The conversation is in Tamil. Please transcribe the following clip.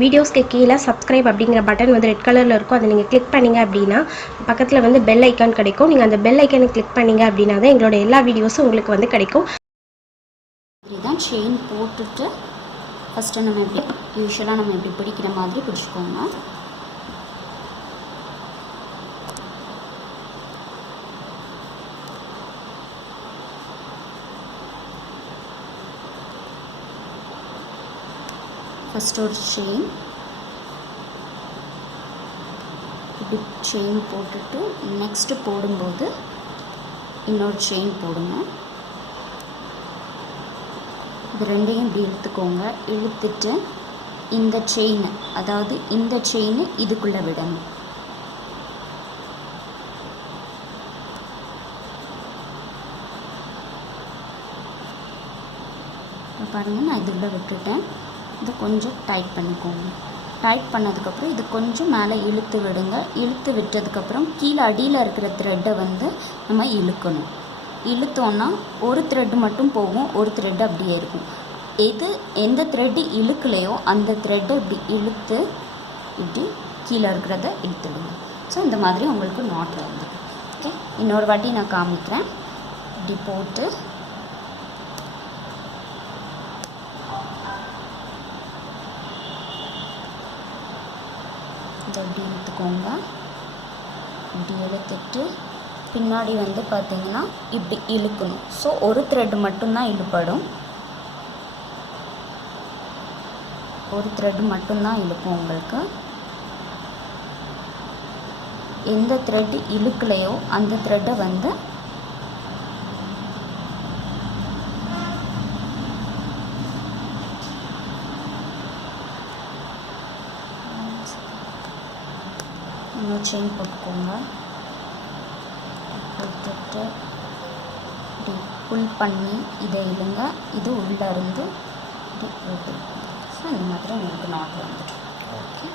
வீடியோஸ்க்கு கீழே சப்ஸ்கிரைப் அப்படிங்கிற பட்டன் வந்து ரெட் கலரில் இருக்கும். அதை நீங்கள் கிளிக் பண்ணிங்க அப்படின்னா பக்கத்தில் வந்து பெல் ஐக்கான் கிடைக்கும். நீங்கள் அந்த பெல் ஐக்கானை கிளிக் பண்ணிங்க அப்படின்னா தான் எங்களோட எல்லா வீடியோஸும் உங்களுக்கு வந்து கிடைக்கும். இதுதான் செயின் போட்டுட்டு ஃபஸ்ட்டு நம்ம எப்படி யூஸ்வலாக நம்ம எப்படி பிடிக்கிற மாதிரி பிடிச்சிக்கோங்க. ஃபஸ்ட்டு ஒரு செயின் இப்படி செயின் போட்டுட்டு நெக்ஸ்ட்டு போடும்போது இன்னொரு செயின் போடுங்க. இது ரெண்டையும் இப்படி இழுத்துக்கோங்க. இழுத்துட்டு இந்த செயின், அதாவது இந்த செயின் இதுக்குள்ளே விடணும். பாருங்கள், நான் இதுக்குள்ளே விட்டுட்டேன். இது கொஞ்சம் டைட் பண்ணிக்கோங்க. டைட் பண்ணதுக்கப்புறம் இது கொஞ்சம் மேலே இழுத்து விடுங்க. இழுத்து விட்டதுக்கப்புறம் கீழே அடியில் இருக்கிற த்ரெட்டை வந்து நம்ம இழுக்கணும். இழுத்தோன்னா ஒரு த்ரெட்டு மட்டும் போகும், ஒரு த்ரெட்டு அப்படியே இருக்கும். எந்த த்ரெட்டு இழுக்கலையோ அந்த த்ரெட்டை இப்படி இழுத்து இப்படி கீழே இருக்கிறத இழுத்துடுங்க. ஸோ இந்த மாதிரி உங்களுக்கு நாட்டில் வந்துடும். ஓகே, இன்னொரு வாட்டி நான் காமிக்கிறேன். இப்படி போட்டு இதை இப்படி இழுத்துக்கோங்க. இப்படி இழுத்துட்டு பின்னாடி வந்து பார்த்திங்கன்னா இப்படி இழுக்கணும். ஸோ ஒரு த்ரெட் மட்டும்தான் இழுப்படும், ஒரு த்ரெட் மட்டும்தான் இழுக்கும். உங்களுக்கு எந்த த்ரெட் இழுக்கலையோ அந்த த்ரெட்டை வந்து இன்னொரு செயின் போட்டுக்கோங்க. போட்டுட்டு இப்படி புல் பண்ணி இதை இழுங்க. இது உள்ளே இருந்து இப்படி போட்டு, ஸோ இந்த மாதிரி உங்களுக்கு நாட்டு வந்துடும். ஓகே.